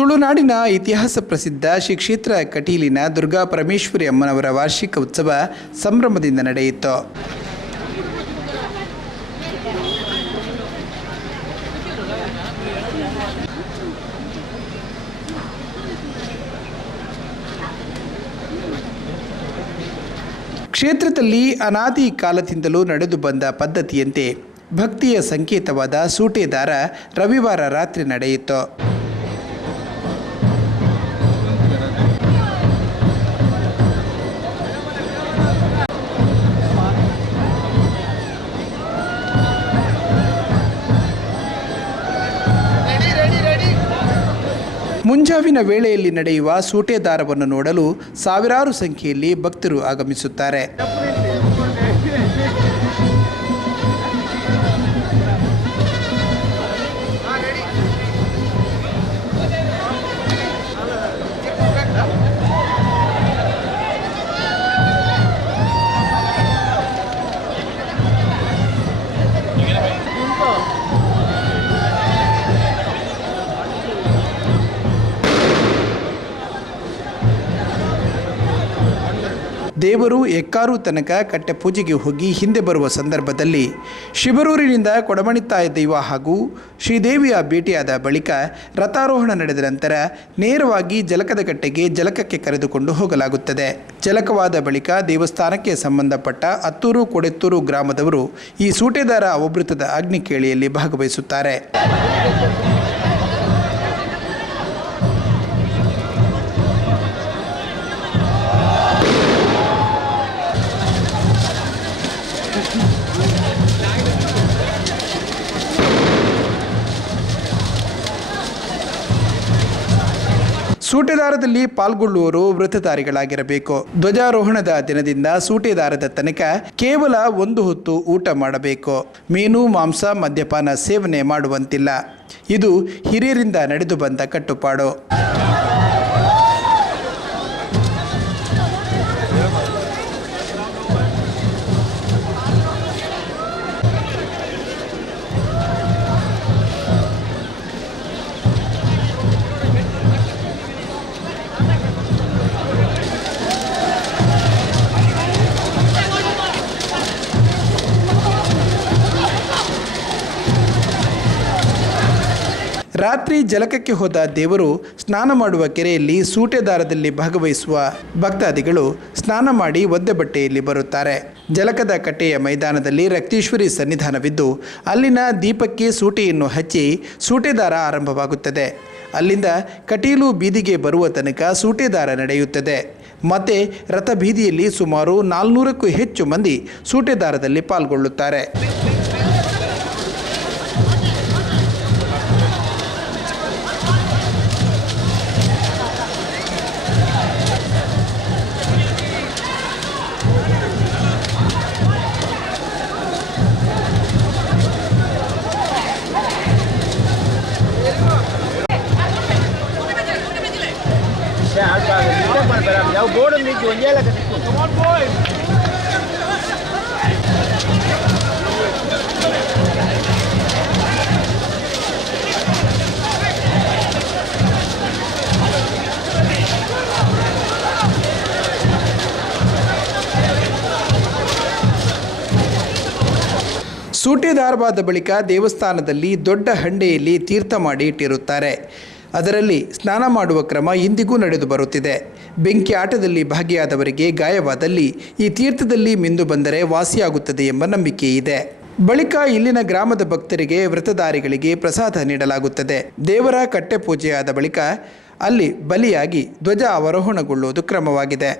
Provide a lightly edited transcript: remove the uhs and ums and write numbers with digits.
ತುಳುನಾಡಿನ ಇತಿಹಾಸ ಪ್ರಸಿದ್ಧ ಶ್ರೀ ಕ್ಷೇತ್ರ ಕಟೀಲಿನ ದುರ್ಗಾ ಪರಮೇಶ್ವರಿ ಅಮ್ಮನವರ ವಾರ್ಷಿಕ ಉತ್ಸವ ಸಂಭ್ರಮದಿಂದ ನಡೆಯಿತು. ಕ್ಷೇತ್ರದಲ್ಲಿ ಅನಾದಿ ಕಾಲದಿಂದಲೂ ನಡೆದು ಬಂದ ಪದ್ಧತಿಯಂತೆ ಭಕ್ತಿಯ ಸಂಕೇತವಾದ ಸೂಟೆದಾರ ರವಿವಾರ ರಾತ್ರಿ ನಡೆಯಿತು. ಮುಂಜಾವಿನ ವೇಳೆಯಲ್ಲಿ ನಡೆಯುವ ಸೂಟೆದಾರವನ್ನು ನೋಡಲು ಸಾವಿರಾರು ಸಂಖ್ಯೆಯಲ್ಲಿ ಭಕ್ತರು ಆಗಮಿಸುತ್ತಾರೆ. ದೇವರು ಎಕ್ಕಾರು ತನಕ ಕಟ್ಟೆ ಪೂಜೆಗೆ ಹೋಗಿ ಹಿಂದೆ ಬರುವ ಸಂದರ್ಭದಲ್ಲಿ ಶಿಬರೂರಿನಿಂದ ಕೊಡಮಣಿತಾಯ ದೈವ ಹಾಗೂ ಶ್ರೀದೇವಿಯ ಭೇಟಿಯಾದ ಬಳಿಕ ರಥಾರೋಹಣ ನಡೆದ ನಂತರ ನೇರವಾಗಿ ಜಲಕದ ಕಟ್ಟೆಗೆ ಜಲಕಕ್ಕೆ ಕರೆದುಕೊಂಡು ಹೋಗಲಾಗುತ್ತದೆ. ಜಲಕವಾದ ಬಳಿಕ ದೇವಸ್ಥಾನಕ್ಕೆ ಸಂಬಂಧಪಟ್ಟ ಅತ್ತೂರು ಕೊಡೆತ್ತೂರು ಗ್ರಾಮದವರು ಈ ಸೂಟೆದಾರ ಅವಭೃತದ ಅಗ್ನಿಕೇಳಿಯಲ್ಲಿ ಭಾಗವಹಿಸುತ್ತಾರೆ. ಸೂಟೆದಾರದಲ್ಲಿ ಪಾಲ್ಗೊಳ್ಳುವವರು ವೃತ್ತಧಾರಿಗಳಾಗಿರಬೇಕು. ಧ್ವಜಾರೋಹಣದ ದಿನದಿಂದ ಸೂಟೆದಾರದ ತನಕ ಕೇವಲ ಒಂದು ಹೊತ್ತು ಊಟ ಮಾಡಬೇಕು. ಮೀನು, ಮಾಂಸ, ಮದ್ಯಪಾನ ಸೇವನೆ ಮಾಡುವಂತಿಲ್ಲ. ಇದು ಹಿರಿಯರಿಂದ ನಡೆದು ಬಂದ ಕಟ್ಟುಪಾಡು. ರಾತ್ರಿ ಜಲಕಕ್ಕೆ ಹೋದ ದೇವರು ಸ್ನಾನ ಮಾಡುವ ಕೆರೆಯಲ್ಲಿ ಸೂಟೆದಾರದಲ್ಲಿ ಭಾಗವಹಿಸುವ ಭಕ್ತಾದಿಗಳು ಸ್ನಾನ ಮಾಡಿ ಒದ್ದೆ ಬಟ್ಟೆಯಲ್ಲಿ ಬರುತ್ತಾರೆ. ಜಲಕದ ಕಟ್ಟೆಯ ಮೈದಾನದಲ್ಲಿ ರಕ್ತೇಶ್ವರಿ ಸನ್ನಿಧಾನವಿದ್ದು ಅಲ್ಲಿನ ದೀಪಕ್ಕೆ ಸೂಟೆಯನ್ನು ಹಚ್ಚಿ ಸೂಟೆದಾರ ಆರಂಭವಾಗುತ್ತದೆ. ಅಲ್ಲಿಂದ ಕಟೀಲು ಬೀದಿಗೆ ಬರುವ ತನಕ ಸೂಟೆದಾರ ನಡೆಯುತ್ತದೆ. ಮತ್ತೆ ರಥ ಬೀದಿಯಲ್ಲಿ ಸುಮಾರು 400ಕ್ಕೂ ಹೆಚ್ಚು ಮಂದಿ ಸೂಟೆದಾರದಲ್ಲಿ ಪಾಲ್ಗೊಳ್ಳುತ್ತಾರೆ. ಸೂಟೆದಾರವಾದ ಬಳಿಕ ದೇವಸ್ಥಾನದಲ್ಲಿ ದೊಡ್ಡ ಹಂಡೆಯಲ್ಲಿ ತೀರ್ಥ ಮಾಡಿ ಇಟ್ಟಿರುತ್ತಾರೆ. ಅದರಲ್ಲಿ ಸ್ನಾನ ಮಾಡುವ ಕ್ರಮ ಇಂದಿಗೂ ನಡೆದು ಬರುತ್ತಿದೆ. ಬೆಂಕಿ ಆಟದಲ್ಲಿ ಭಾಗಿಯಾದವರಿಗೆ ಗಾಯವಾದಲ್ಲಿ ಈ ತೀರ್ಥದಲ್ಲಿ ಮಿಂದು ಬಂದರೆ ವಾಸಿಯಾಗುತ್ತದೆ ಎಂಬ ನಂಬಿಕೆ ಇದೆ. ಬಳಿಕ ಇಲ್ಲಿನ ಗ್ರಾಮದ ಭಕ್ತರಿಗೆ ವ್ರತಧಾರಿಗಳಿಗೆ ಪ್ರಸಾದ ನೀಡಲಾಗುತ್ತದೆ. ದೇವರ ಕಟ್ಟೆ ಪೂಜೆಯಾದ ಬಳಿಕ ಅಲ್ಲಿ ಬಲಿಯಾಗಿ ಧ್ವಜ ಅವರೋಹಣಗೊಳ್ಳುವುದು ಕ್ರಮವಾಗಿದೆ.